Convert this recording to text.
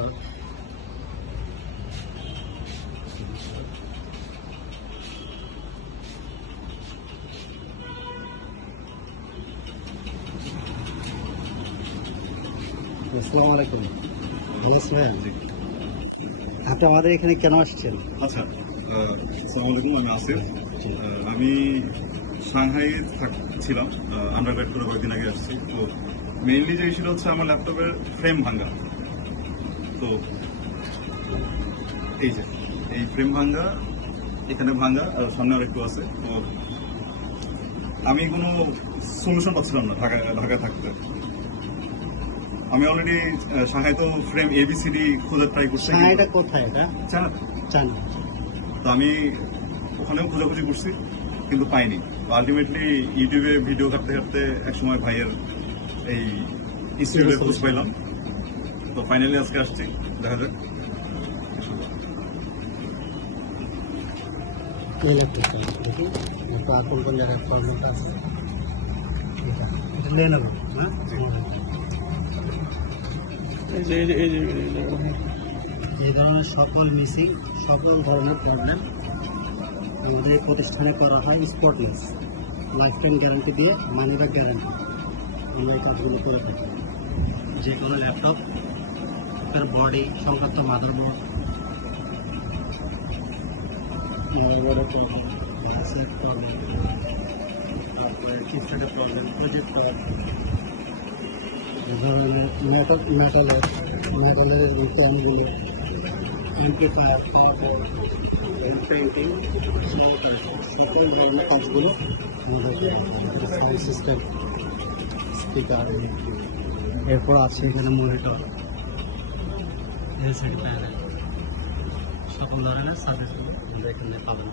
Monitor, আসসালামু আলাইকুম। আপনি আমাদের এখানে কেন আসছেন? আচ্ছা, আসসালামু আলাইকুম। আমি আসিফ। আমি সাংহাই ছিলাম, আন্ডারগ্রেড করে কয়েকদিন আগে আসছি। তো মেইনলি যে ইস্যুটা হচ্ছে আমার ল্যাপটপের ফ্রেম ভাঙ্গা। তো এই যে এই ফ্রেম ভাঙ্গা, এখানে ভাঙ্গা, আর সামনে আর একটু আছে। তো আমি কোনো সলিউশন পাচ্ছিলাম না ঢাকায় থাকতে। আমি অলরেডি সাংহাই তো ফ্রেম এবিসিডি খোঁজার ট্রাই করছি। এটা কোথায়? এটা চায়না। তো আমি ওখানেও খোঁজাখুঁজি করছি, কিন্তু পাইনি। তো আলটিমেটলি ইউটিউবে ভিডিও কাটতে কাটতে একসময় ভাইয়ের এই ইসরায়েলের খোঁজ পাইলাম। তো ফাইনালি আজকে আসছি, দেখা যাক। দেখি কোন কোন জায়গায় প্রবলেমটা আছে। এটা লেনোভো, হ্যাঁ। এই ধরনের সকল মিসিং, সকল ধরনের প্রবলেম আমাদের এই প্রতিষ্ঠানে করা হয় স্পটলেস, লাইফ টাইম গ্যারান্টি দিয়ে, মানি ব্যাক গ্যারান্টি। আমরা এই কাজগুলো করে থাকি। যে কোনো ল্যাপটপ তার বডি সংক্রান্ত মাদারবোর্ড, প্রবলেম, সেট প্রবলেম, তারপরে কিবোর্ডের প্রবলেম, প্রজেক্টর, ধরনের মেটালের রিটার্নগুলো, অ্যাম্প্লিফায়ার, পাওয়ার, পেন্টিং, সকল ধরনের কাজগুলো আমাদের সাউন্ড সিস্টেম, স্পিকার, এরপর আছে এখানে মনিটর, এলসিডি প্যানেল, সকল ধরনের সার্ভিসগুলো আমরা এখানে পাবেন।